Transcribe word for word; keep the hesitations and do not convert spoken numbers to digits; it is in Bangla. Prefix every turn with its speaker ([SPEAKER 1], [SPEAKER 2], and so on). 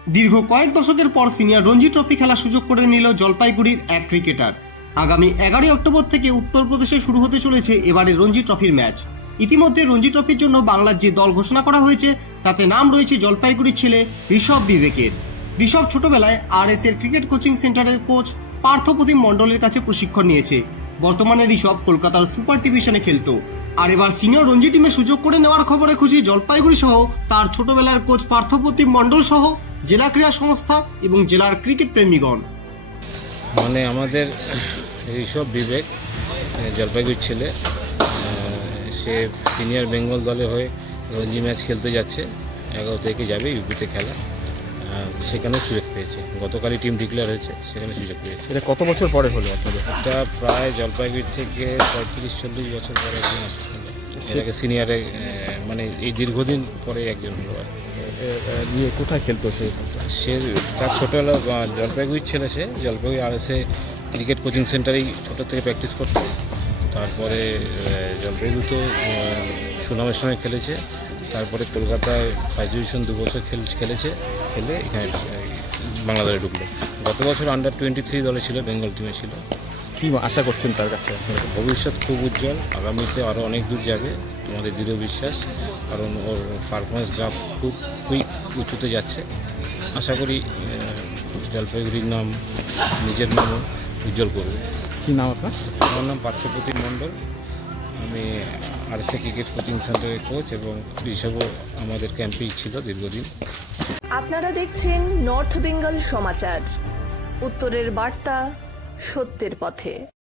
[SPEAKER 1] দীর্ঘ কয়েক দশকের পর সিনিয়র রঞ্জি ট্রফি খেলার সুযোগ করে নিল জলপাইগুড়ির এক ক্রিকেটার। আগামী এগারোই অক্টোবর থেকে উত্তরপ্রদেশে শুরু হতে চলেছে এবারে রঞ্জি ট্রফির ম্যাচ। ইতিমধ্যে রঞ্জি ট্রফির জন্য বাংলার যে দল ঘোষণা করা হয়েছে তাতে নাম রয়েছে জলপাইগুড়ির ছেলে ঋষভ বিবেকের। ঋষভ ছোটবেলায় আর এস এর ক্রিকেট কোচিং সেন্টারের কোচ পার্থপ্রতিম মণ্ডলের কাছে প্রশিক্ষণ নিয়েছে। বর্তমানে ঋষভ কলকাতার সুপার ডিভিশনে খেলতো। আর এবার সিনিয়র রঞ্জি টিমে সুযোগ করে নেওয়ার খবরে খুশি জলপাইগুড়ি সহ তার ছোটবেলার কোচ পার্থপ্রতিম মণ্ডল সহ জেলা ক্রীড়া সংস্থা এবং জেলার ক্রিকেট প্রেমীগণ।
[SPEAKER 2] মানে আমাদের ঋষভ বিবেক জলপাইগুড়ির ছেলে, সে সিনিয়র বেঙ্গল দলে হয়ে রঞ্জি ম্যাচ খেলতে যাচ্ছে। এগারো থেকে যাবে ইউপিতে খেলা, সেখানে সুযোগ পেয়েছে। গতকালই টিম ডিক্লেয়ার হয়েছে, সেখানে সুযোগ পেয়েছে।
[SPEAKER 3] এটা কত বছর পরে হলো আপনাদের?
[SPEAKER 2] এটা প্রায় জলপাইগুড়ি থেকে পঁয়ত্রিশ চল্লিশ বছর পরে একজন আসলো। সেটাকে সিনিয়রে মানে এই দীর্ঘদিন পরে একজন হলো। আর
[SPEAKER 3] নিয়ে কোথায় খেলতো সে?
[SPEAKER 2] সে তার ছোটোবেলা জলপাইগুড়ির ছেলে, সে জলপাইগুড়ি আর এসে ক্রিকেট কোচিং সেন্টারেই ছোটো থেকে প্র্যাকটিস করতো। তারপরে জলপাইগুড়িতে সুনামের সঙ্গে খেলেছে। তারপরে কলকাতায় ফার্স্ট ডিভিশন দু বছর খেল খেলেছে খেলে এখানে বাংলা দলে ঢুকলো। গত বছর আন্ডার টোয়েন্টি থ্রি দলে ছিল, বেঙ্গল টিমে ছিল।
[SPEAKER 3] কী আশা করছেন তার কাছে?
[SPEAKER 2] ভবিষ্যৎ খুব উজ্জ্বল, আগামীতে আরও অনেক দূর যাবে আমাদের দৃঢ় বিশ্বাস। কারণ ওর পারফরমেন্স গ্রাফ খুব কুইক উঁচুতে যাচ্ছে। আশা করি জলপাইগুড়ির নাম, নিজের নামও উজ্জ্বল করবে।
[SPEAKER 3] কী নাম আপনার?
[SPEAKER 2] আমার নাম পার্থপ্রতিম মণ্ডল। আমি আর এস এ ক্রিকেট কোচিং সেন্টারের কোচ এবং ঋষভও আমাদের ক্যাম্পেই ছিল দীর্ঘদিন।
[SPEAKER 4] আপনারা দেখছেন নর্থ বেঙ্গল সমাচার, উত্তরের বার্তা, সত্যের পথে।